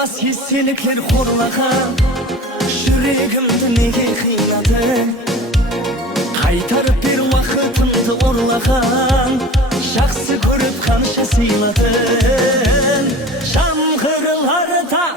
болмас естеліктер қорлаған, жүрегімді неге қинадың? Қайтарып бер уақытымды ұрлаған, жақсы көріп қанша сыйладың? Жаңғырыларда